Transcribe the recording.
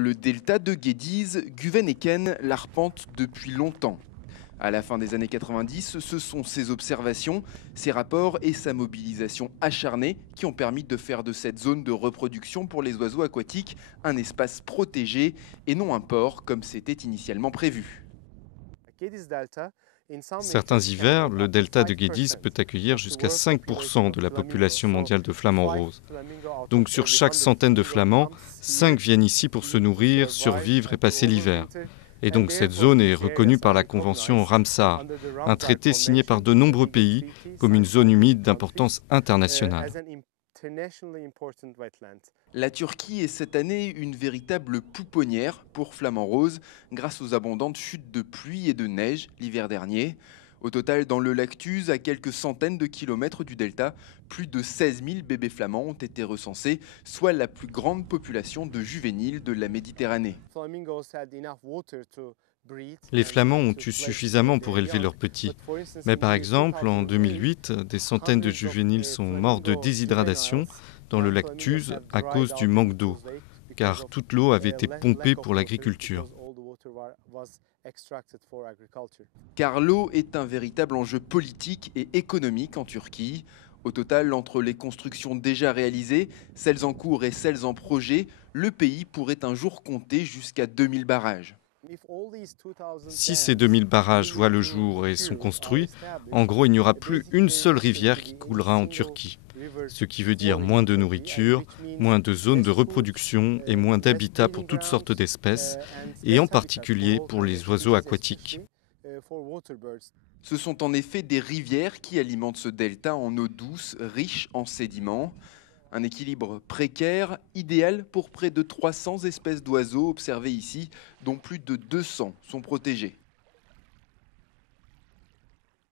Le delta de Guédiz, Guven l'arpente depuis longtemps. À la fin des années 90, ce sont ses observations, ses rapports et sa mobilisation acharnée qui ont permis de faire de cette zone de reproduction pour les oiseaux aquatiques un espace protégé et non un port comme c'était initialement prévu. Certains hivers, le delta de Guédiz peut accueillir jusqu'à 5% de la population mondiale de flamants roses. Donc sur chaque centaine de flamands, 5 viennent ici pour se nourrir, survivre et passer l'hiver. Et donc cette zone est reconnue par la Convention Ramsar, un traité signé par de nombreux pays comme une zone humide d'importance internationale. La Turquie est cette année une véritable pouponnière pour flamants roses grâce aux abondantes chutes de pluie et de neige l'hiver dernier. Au total, dans le lac Tuz, à quelques centaines de kilomètres du delta, plus de 16 000 bébés flamands ont été recensés, soit la plus grande population de juvéniles de la Méditerranée. Les flamands ont eu suffisamment pour élever leurs petits. Mais par exemple, en 2008, des centaines de juvéniles sont morts de déshydratation dans le lac Tuz à cause du manque d'eau, car toute l'eau avait été pompée pour l'agriculture. Car l'eau est un véritable enjeu politique et économique en Turquie. Au total, entre les constructions déjà réalisées, celles en cours et celles en projet, le pays pourrait un jour compter jusqu'à 2000 barrages. Si ces 2000 barrages voient le jour et sont construits, en gros, il n'y aura plus une seule rivière qui coulera en Turquie. Ce qui veut dire moins de nourriture, moins de zones de reproduction et moins d'habitats pour toutes sortes d'espèces, et en particulier pour les oiseaux aquatiques. Ce sont en effet des rivières qui alimentent ce delta en eau douce, riche en sédiments. Un équilibre précaire, idéal pour près de 300 espèces d'oiseaux observées ici, dont plus de 200 sont protégées.